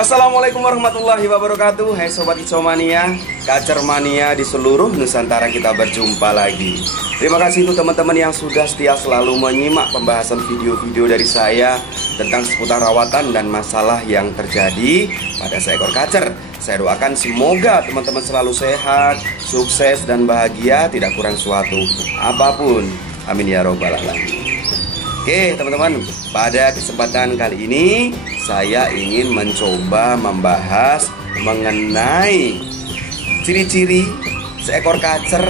Assalamualaikum warahmatullahi wabarakatuh. Hai Sobat Icomania, Kacermania di seluruh Nusantara, kita berjumpa lagi. Terima kasih untuk teman-teman yang sudah setia selalu menyimak pembahasan video-video dari saya tentang seputar rawatan dan masalah yang terjadi pada seekor kacer. Saya doakan semoga teman-teman selalu sehat, sukses dan bahagia, tidak kurang suatu apapun. Amin ya robbal alamin. Oke teman-teman, pada kesempatan kali ini saya ingin mencoba membahas mengenai ciri-ciri seekor kacer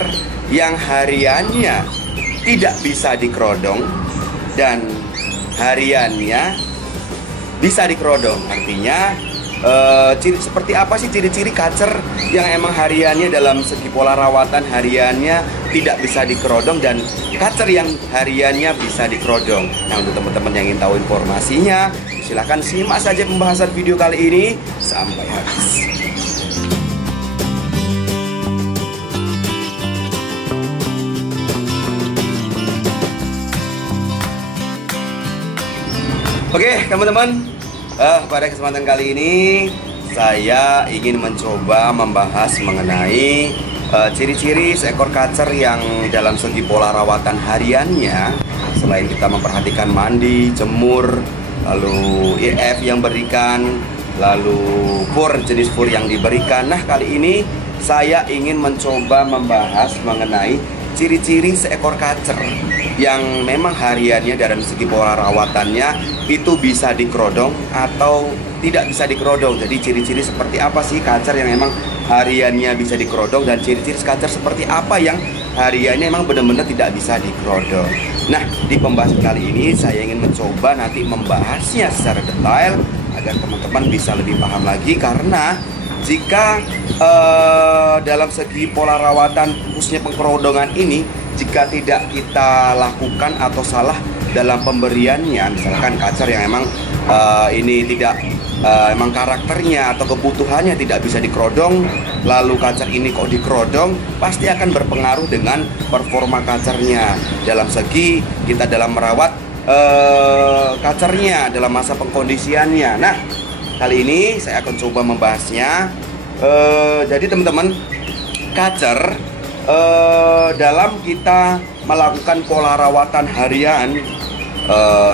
yang hariannya tidak bisa dikerodong dan hariannya bisa dikerodong. Artinya seperti apa sih ciri-ciri kacer yang emang hariannya dalam segi pola rawatan hariannya tidak bisa dikerodong dan kacer yang hariannya bisa dikerodong. Nah, untuk teman-teman yang ingin tahu informasinya, silahkan simak saja pembahasan video kali ini sampai habis. Oke teman-teman, pada kesempatan kali ini saya ingin mencoba membahas mengenai ciri-ciri seekor kacer yang dalam segi pola rawatan hariannya, selain kita memperhatikan mandi, jemur, lalu IF yang berikan, lalu jenis fur yang diberikan. Nah, kali ini saya ingin mencoba membahas mengenai ciri-ciri seekor kacer yang memang hariannya dalam segi pola rawatannya itu bisa dikerodong atau tidak bisa dikerodong. Jadi ciri-ciri seperti apa sih kacer yang memang hariannya bisa dikerodong dan ciri-ciri kacer seperti apa yang hariannya memang benar-benar tidak bisa dikerodong. Nah, di pembahasan kali ini saya ingin mencoba nanti membahasnya secara detail agar teman-teman bisa lebih paham lagi, karena jika dalam segi pola rawatan khususnya pengkerodongan ini, jika tidak kita lakukan atau salah dalam pemberiannya, misalkan kacer yang emang ini tidak emang karakternya atau kebutuhannya tidak bisa dikerodong, lalu kacer ini kok dikerodong, pasti akan berpengaruh dengan performa kacernya dalam segi kita dalam merawat kacernya dalam masa pengkondisiannya. Nah, kali ini saya akan coba membahasnya. Jadi teman-teman, kacer dalam kita melakukan pola rawatan harian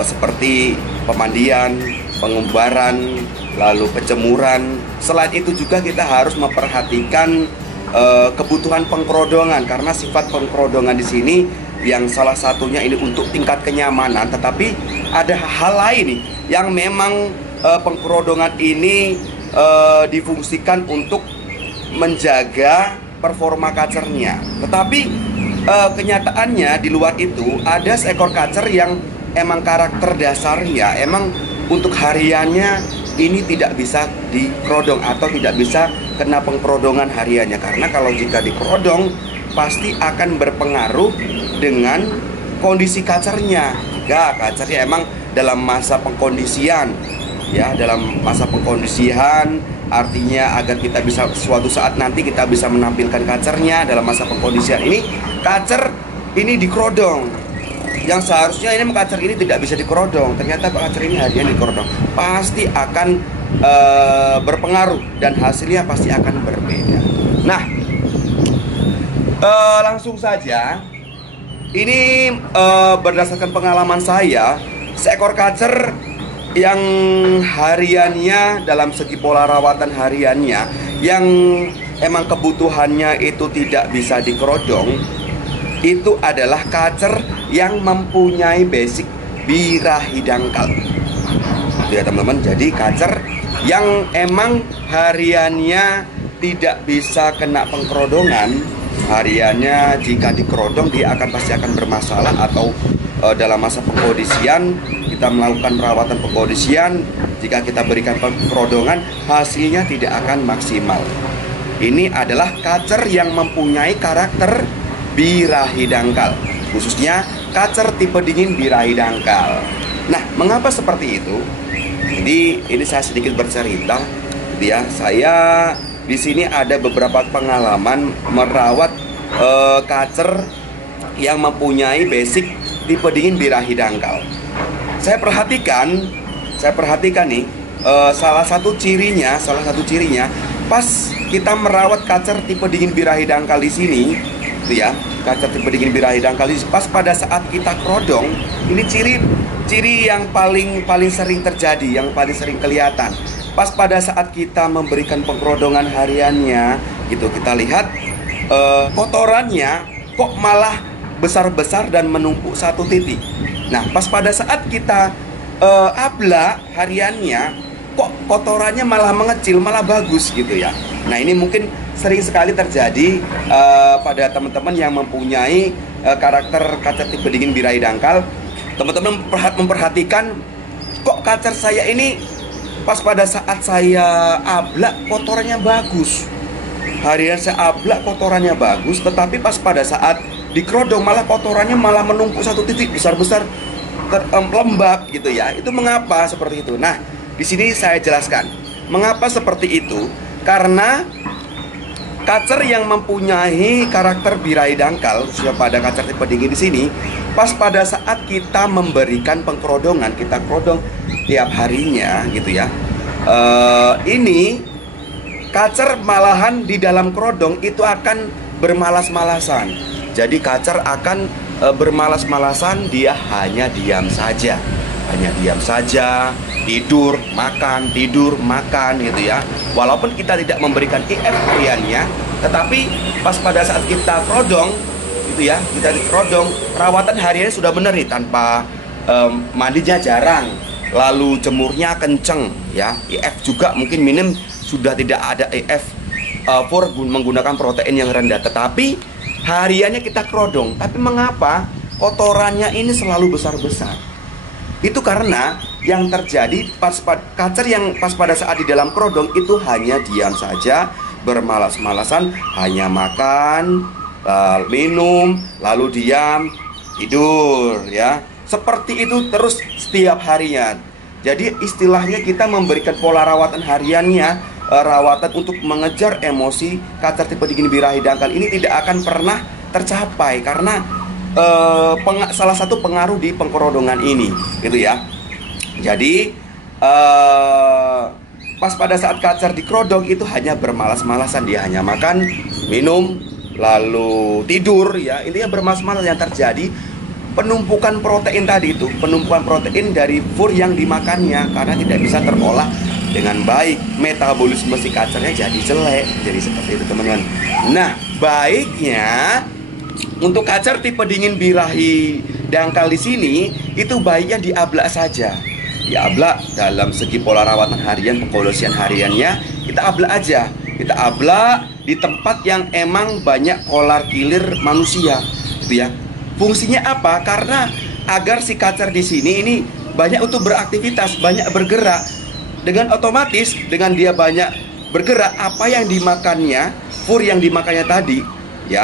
seperti pemandian, pengumbaran, lalu penjemuran. Selain itu juga kita harus memperhatikan kebutuhan pengkerodongan, karena sifat pengkerodongan di sini yang salah satunya ini untuk tingkat kenyamanan, tetapi ada hal lain nih yang memang pengkerodongan ini difungsikan untuk menjaga performa kacernya. Tetapi kenyataannya di luar itu ada seekor kacer yang emang karakter dasarnya emang untuk hariannya ini tidak bisa dikerodong atau tidak bisa kena pengkerodongan hariannya, karena kalau jika dikerodong pasti akan berpengaruh dengan kondisi kacernya. Jika kacernya emang dalam masa pengkondisian, ya, dalam masa pengkondisian artinya agar kita bisa suatu saat nanti kita bisa menampilkan kacernya dalam masa pengkondisian ini, kacer ini dikerodong yang seharusnya ini kacer ini tidak bisa dikerodong, ternyata kacer ini harian dikerodong, pasti akan berpengaruh dan hasilnya pasti akan berbeda. Nah, langsung saja ini berdasarkan pengalaman saya, seekor kacer yang hariannya dalam segi pola rawatan hariannya yang emang kebutuhannya itu tidak bisa dikerodong, itu adalah kacer yang mempunyai basic birahi dangkal. Ya teman-teman, jadi kacer yang emang hariannya tidak bisa kena pengkerodongan, hariannya jika dikerodong dia pasti akan bermasalah, atau dalam masa pengkondisian kita melakukan perawatan pengkondisian, jika kita berikan pengkerodongan hasilnya tidak akan maksimal. Ini adalah kacer yang mempunyai karakter birahi dangkal, khususnya kacer tipe dingin birahi dangkal. Nah, mengapa seperti itu? Jadi ini saya sedikit bercerita, ya. Saya di sini ada beberapa pengalaman merawat kacer yang mempunyai basic tipe dingin birahi dangkal. Saya perhatikan nih salah satu cirinya pas kita merawat kacer tipe dingin birahi dangkal di sini, gitu ya. Kacer tipe dingin birahi dangkal ini pas pada saat kita kerodong, ini ciri yang paling sering terjadi, yang paling sering kelihatan. Pas pada saat kita memberikan pengkerodongan hariannya, gitu, kita lihat kotorannya kok malah besar-besar dan menumpuk satu titik. Nah, pas pada saat kita abla hariannya, kok kotorannya malah mengecil, malah bagus gitu ya. Nah, ini mungkin sering sekali terjadi pada teman-teman yang mempunyai karakter kacer tipe dingin birahi dangkal. Teman-teman memperhatikan, kok kacer saya ini pas pada saat saya ablak kotorannya bagus. Harian saya ablak kotorannya bagus, tetapi pas pada saat dikerodong malah kotorannya malah menumpuk satu titik besar-besar, lembab gitu ya. Itu mengapa seperti itu? Nah, di sini saya jelaskan mengapa seperti itu. Karena kacer yang mempunyai karakter birahi dangkal, khususnya pada kacer tipe dingin di sini, pas pada saat kita memberikan pengkerodongan, kita kerodong tiap harinya gitu ya. Ini kacer malahan di dalam kerodong itu akan bermalas-malasan. Jadi kacer akan bermalas-malasan, dia hanya diam saja. Tidur, makan gitu ya. Walaupun kita tidak memberikan IF hariannya, tetapi pas pada saat kita kerodong gitu ya, kita kerodong, perawatan hariannya sudah benar nih, tanpa mandinya jarang, lalu jemurnya kenceng ya. IF juga mungkin minim, sudah tidak ada IF for menggunakan protein yang rendah, tetapi hariannya kita kerodong. Tapi mengapa kotorannya ini selalu besar-besar? Itu karena yang terjadi kacer yang pas pada saat di dalam kerodong itu hanya diam saja, bermalas-malasan, hanya makan, minum, lalu diam, tidur ya. Seperti itu terus setiap harinya. Jadi istilahnya kita memberikan pola rawatan hariannya, rawatan untuk mengejar emosi kacer tipe dingin birahi dangkal ini tidak akan pernah tercapai karena salah satu pengaruh di pengkerodongan ini gitu ya. Jadi pas pada saat kacer dikerodong itu hanya bermalas-malasan, dia hanya makan, minum, lalu tidur ya. Intinya bermalas-malasan. Yang terjadi penumpukan protein tadi itu, penumpukan protein dari fur yang dimakannya karena tidak bisa terolah dengan baik. Metabolisme si kacernya jadi jelek, jadi seperti itu teman-teman. Nah, baiknya untuk kacer tipe dingin birahi dangkal di sini itu baiknya diablak saja. Diablak dalam segi pola rawatan harian, pengkondisian hariannya kita ablak aja. Kita ablak di tempat yang emang banyak kolar kilir manusia, gitu ya. Fungsinya apa? Karena agar si kacer di sini ini banyak untuk beraktivitas, banyak bergerak. Dengan otomatis dengan dia banyak bergerak, apa yang dimakannya, fur yang dimakannya tadi ya,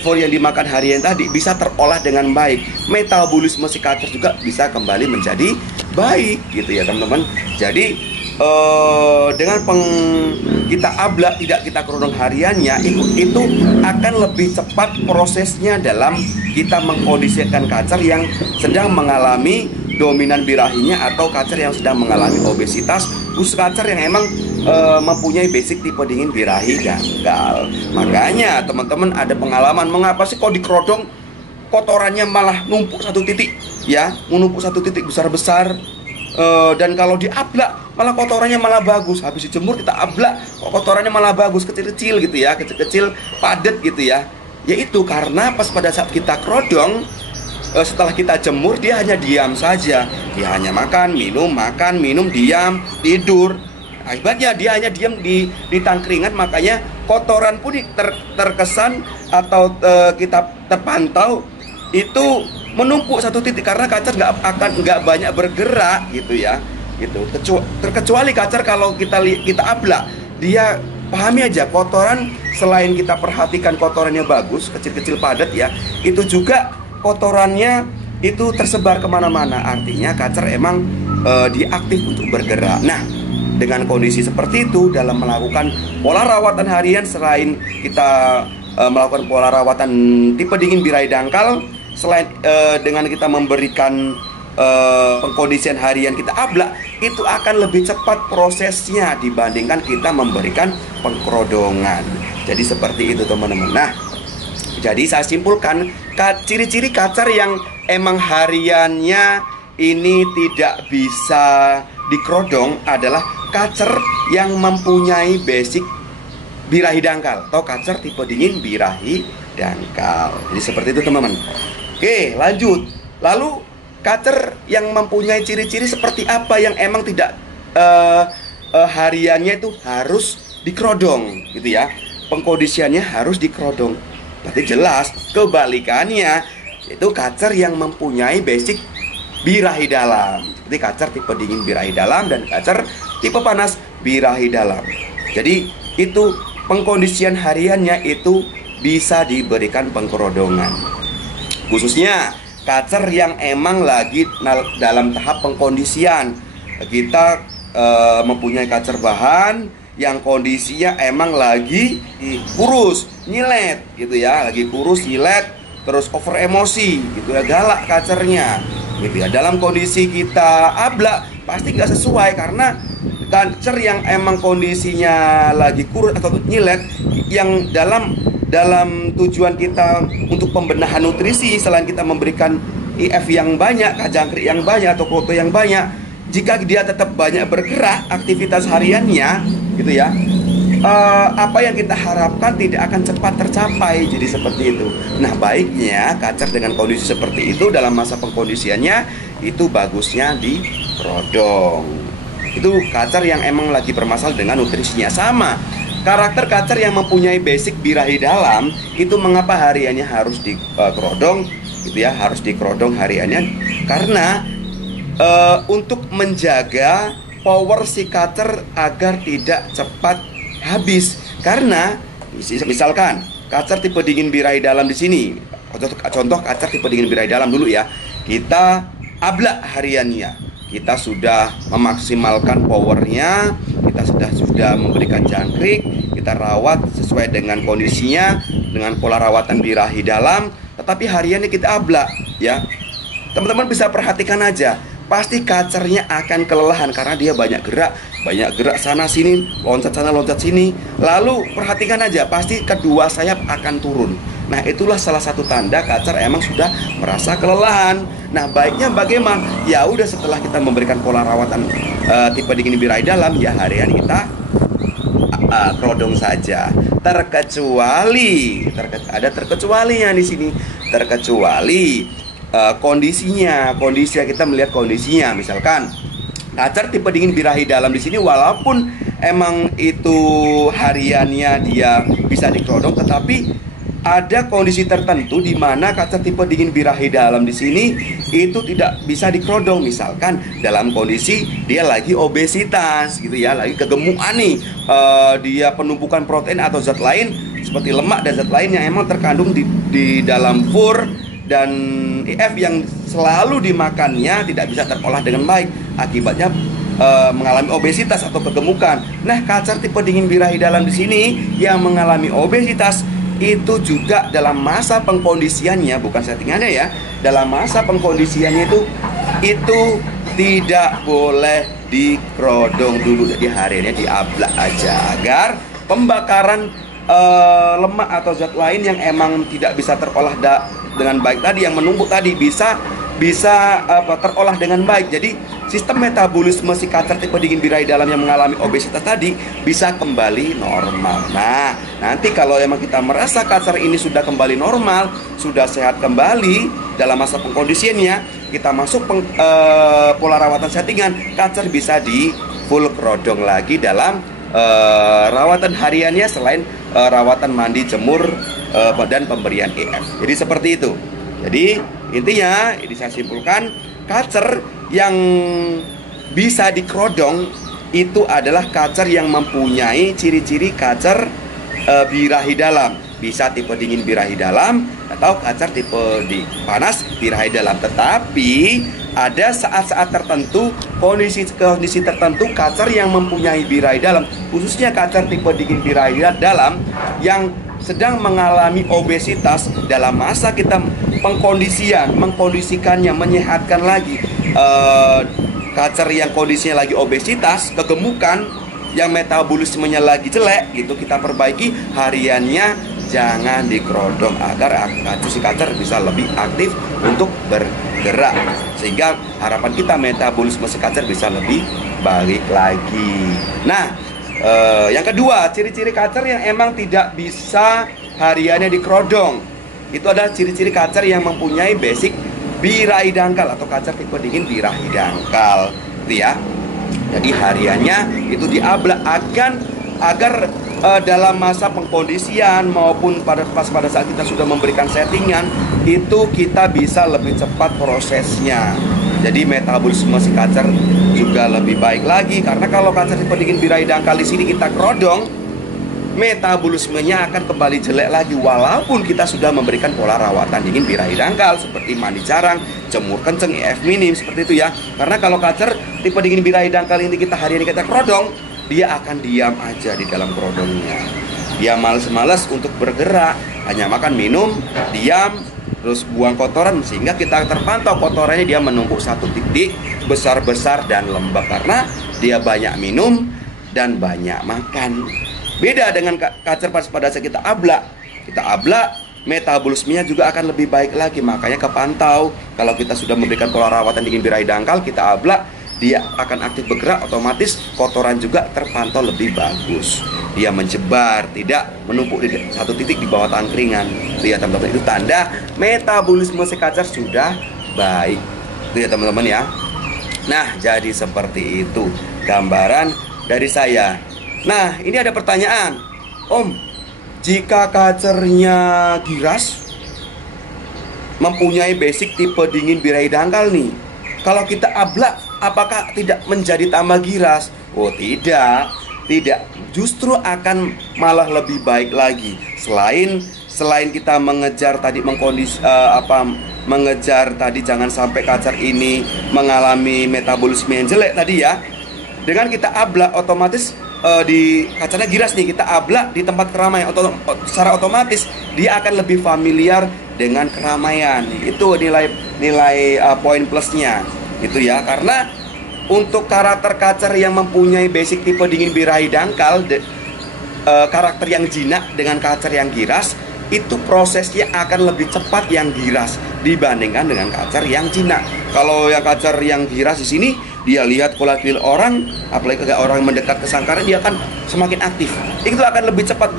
fur yang dimakan harian tadi bisa terolah dengan baik. Metabolisme si kacer juga bisa kembali menjadi baik gitu ya teman-teman. Jadi dengan kita ablak, tidak kita kerodong hariannya, itu akan lebih cepat prosesnya dalam kita mengkondisikan kacer yang sedang mengalami dominan birahinya atau kacer yang sedang mengalami obesitas, khusus kacer yang emang mempunyai basic tipe dingin birahi dangkal. Makanya teman-teman ada pengalaman, mengapa sih kok dikerodong kotorannya malah numpuk satu titik ya, menumpuk satu titik besar-besar. Dan kalau diablak malah kotorannya malah bagus. Habis dijemur kita ablak, kotorannya malah bagus, kecil-kecil gitu ya, kecil-kecil padat gitu ya. Yaitu karena pas pada saat kita kerodong, setelah kita jemur dia hanya diam saja. Dia hanya makan, minum, diam, tidur. Akibatnya dia hanya diam di tangkringan. Makanya kotoran pun terkesan atau kita terpantau itu menumpuk satu titik karena kacer nggak banyak bergerak gitu ya, gitu. Terkecuali kacer kalau kita ablak, dia pahami aja kotoran, selain kita perhatikan kotorannya bagus, kecil-kecil padat ya, itu juga kotorannya itu tersebar kemana-mana. Artinya kacer emang dia aktif untuk bergerak. Nah, dengan kondisi seperti itu dalam melakukan pola rawatan harian, selain kita melakukan pola rawatan tipe dingin birahi dangkal, selain dengan kita memberikan pengkondisian harian kita ablak, itu akan lebih cepat prosesnya dibandingkan kita memberikan pengkerodongan. Jadi seperti itu teman-teman. Nah, jadi saya simpulkan ciri-ciri kacer yang emang hariannya ini tidak bisa dikerodong adalah kacer yang mempunyai basic birahi dangkal atau kacer tipe dingin birahi dangkal. Jadi seperti itu teman-teman. Oke, lanjut. Lalu kacer yang mempunyai ciri-ciri seperti apa yang emang tidak hariannya itu harus dikerodong gitu ya. Pengkondisiannya harus dikerodong. Berarti jelas kebalikannya itu kacer yang mempunyai basic birahi dalam. Seperti kacer tipe dingin birahi dalam dan kacer tipe panas birahi dalam. Jadi itu pengkondisian hariannya itu bisa diberikan pengkerodongan. Khususnya kacer yang emang lagi dalam tahap pengkondisian. Kita mempunyai kacer bahan yang kondisinya emang lagi kurus, nyilet gitu ya, lagi kurus, nyilet, terus over emosi gitu ya, galak kacernya gitu ya. Dalam kondisi kita ablak pasti nggak sesuai, karena kacer yang emang kondisinya lagi kurus atau nyilet, yang dalam tujuan kita untuk pembenahan nutrisi, selain kita memberikan IF yang banyak, kajangkrik yang banyak atau kroto yang banyak, jika dia tetap banyak bergerak aktivitas hariannya gitu ya, apa yang kita harapkan tidak akan cepat tercapai. Jadi seperti itu. Nah, baiknya kacer dengan kondisi seperti itu dalam masa pengkondisiannya itu bagusnya dikerodong. Itu kacer yang emang lagi bermasalah dengan nutrisinya. Sama karakter kacer yang mempunyai basic birahi dalam, itu mengapa hariannya harus dikerodong gitu ya, harus dikerodong hariannya, karena untuk menjaga power si kacer agar tidak cepat habis. Karena misalkan kacer tipe dingin birahi dalam di sini, contoh kacer tipe dingin birahi dalam dulu ya, kita ablak hariannya, kita sudah memaksimalkan powernya, kita sudah memberikan jangkrik, kita rawat sesuai dengan kondisinya, dengan pola rawatan birahi dalam, tetapi hariannya kita ablak ya. Teman-teman bisa perhatikan aja, pasti kacernya akan kelelahan karena dia banyak gerak sana sini, loncat sana loncat sini. Lalu perhatikan aja, pasti kedua sayap akan turun. Nah, itulah salah satu tanda kacer emang sudah merasa kelelahan. Nah, baiknya bagaimana? Ya udah, setelah kita memberikan pola rawatan tipe dingin birahi dalam, ya harian kita kerodong saja. Terkecuali ada terkecualinya di sini. Terkecuali kondisinya kita melihat kondisinya, misalkan kacer tipe dingin birahi dalam di sini walaupun emang itu hariannya dia bisa dikerodong, tetapi ada kondisi tertentu di mana kacer tipe dingin birahi dalam di sini itu tidak bisa dikerodong. Misalkan dalam kondisi dia lagi obesitas gitu ya, lagi kegemukan nih, dia penumpukan protein atau zat lain seperti lemak dan zat lain yang emang terkandung di dalam fur dan IF yang selalu dimakannya tidak bisa terolah dengan baik, akibatnya mengalami obesitas atau kegemukan. Nah, kacer tipe dingin birahi dalam di sini yang mengalami obesitas itu juga dalam masa pengkondisiannya, bukan settingannya ya, dalam masa pengkondisiannya itu tidak boleh dikerodong dulu, jadi hariannya diablak aja agar pembakaran lemak atau zat lain yang emang tidak bisa terolah dengan baik tadi, yang menumpuk tadi bisa terolah dengan baik. Jadi sistem metabolisme si kacer tipe dingin birahi dalam yang mengalami obesitas tadi bisa kembali normal. Nah, nanti kalau emang kita merasa kacer ini sudah kembali normal, sudah sehat kembali dalam masa pengkondisiannya, kita masuk pola rawatan settingan, kacer bisa di full kerodong lagi dalam rawatan hariannya selain rawatan mandi, jemur, dan pemberian EF. Jadi seperti itu. Jadi intinya ini saya simpulkan, kacer yang bisa dikerodong itu adalah kacer yang mempunyai ciri-ciri kacer birahi dalam. Bisa tipe dingin birahi dalam atau kacer tipe panas birahi dalam. Tetapi ada saat-saat tertentu, kondisi tertentu kacer yang mempunyai birahi dalam, khususnya kacer tipe dingin birahi dalam yang sedang mengalami obesitas, dalam masa kita mengkondisikannya, menyehatkan lagi kacer yang kondisinya lagi obesitas, kegemukan, yang metabolismenya lagi jelek gitu, kita perbaiki hariannya, jangan dikerodong agar si kacer bisa lebih aktif untuk bergerak, sehingga harapan kita metabolisme si kacer bisa lebih balik lagi. Nah, yang kedua, ciri-ciri kacer yang emang tidak bisa hariannya dikerodong, itu adalah ciri-ciri kacer yang mempunyai basic birahi dangkal atau kacer tipe dingin birahi dangkal, gitu ya. Jadi hariannya itu diablak agar dalam masa pengkondisian maupun pada saat kita sudah memberikan settingan, itu kita bisa lebih cepat prosesnya. Jadi metabolisme si kacer juga lebih baik lagi, karena kalau kacer tipe dingin birahi dangkal di sini kita kerodong, metabolismenya akan kembali jelek lagi walaupun kita sudah memberikan pola rawatan dingin birahi dangkal seperti mandi jarang, jemur kenceng, IF minim, seperti itu ya. Karena kalau kacer tipe dingin birahi dangkal ini kita hari ini kita kerodong, dia akan diam aja di dalam kerodongnya. Dia males-males untuk bergerak, hanya makan minum, diam, terus buang kotoran, sehingga kita terpantau kotorannya dia menumpuk satu titik besar-besar dan lembab karena dia banyak minum dan banyak makan. Beda dengan kacer pada saat kita ablak, metabolismenya juga akan lebih baik lagi. Makanya kepantau kalau kita sudah memberikan pola rawatan dingin birahi dangkal, kita ablak, dia akan aktif bergerak, otomatis kotoran juga terpantau lebih bagus. Dia menyebar, tidak menumpuk di satu titik di bawah tangkringan. Lihat teman-teman, itu tanda metabolisme si kacer sudah baik. Lihat teman-teman ya. Nah, jadi seperti itu gambaran dari saya. Nah, ini ada pertanyaan, Om, jika kacernya giras, mempunyai basic tipe dingin birahi dangkal nih, kalau kita ablak, apakah tidak menjadi tambah giras? Oh tidak, justru akan malah lebih baik lagi. Selain kita mengejar tadi mengejar tadi jangan sampai kacer ini mengalami metabolisme yang jelek tadi ya. Dengan kita ablak, otomatis di kacernya giras nih, kita ablak di tempat keramaian, secara otomatis dia akan lebih familiar dengan keramaian. Itu nilai poin plusnya itu ya. Karena untuk karakter kacer yang mempunyai basic tipe dingin birahi dangkal, karakter yang jinak dengan kacer yang giras, itu prosesnya akan lebih cepat yang giras dibandingkan dengan kacer yang jinak. Kalau yang kacer yang giras di sini, dia lihat pola pikir orang, apalagi kalau orang mendekat ke sangkaran, dia akan semakin aktif. Itu akan lebih cepat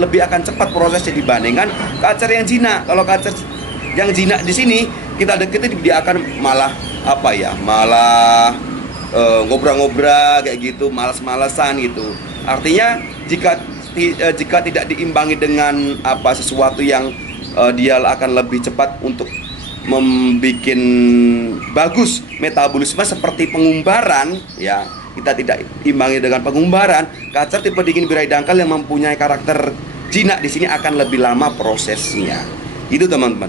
lebih akan cepat prosesnya dibandingkan kacer yang jinak. Kalau kacer yang jinak di sini kita deketin, dia akan malah ngobrol-ngobrol kayak gitu, malas-malasan gitu. Artinya jika tidak diimbangi dengan sesuatu yang dia akan lebih cepat untuk membuat bagus metabolisme seperti pengumbaran ya, kita tidak imbangi dengan pengumbaran, kacer tipe dingin birahi dangkal yang mempunyai karakter jinak di sini akan lebih lama prosesnya. Itu teman-teman.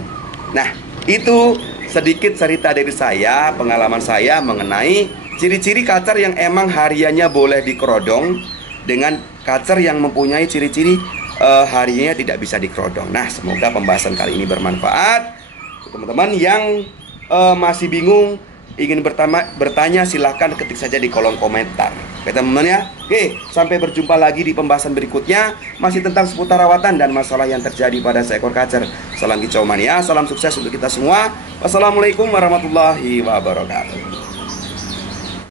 Nah, itu sedikit cerita dari saya, pengalaman saya mengenai ciri-ciri kacer yang emang hariannya boleh dikerodong dengan kacer yang mempunyai ciri-ciri hariannya tidak bisa dikerodong. Nah, semoga pembahasan kali ini bermanfaat. Teman-teman yang masih bingung, ingin bertanya, silahkan ketik saja di kolom komentar. Oke teman-teman ya. Oke, sampai berjumpa lagi di pembahasan berikutnya, masih tentang seputar rawatan dan masalah yang terjadi pada seekor kacer. Salam kicau mania, salam sukses untuk kita semua. Wassalamualaikum warahmatullahi wabarakatuh.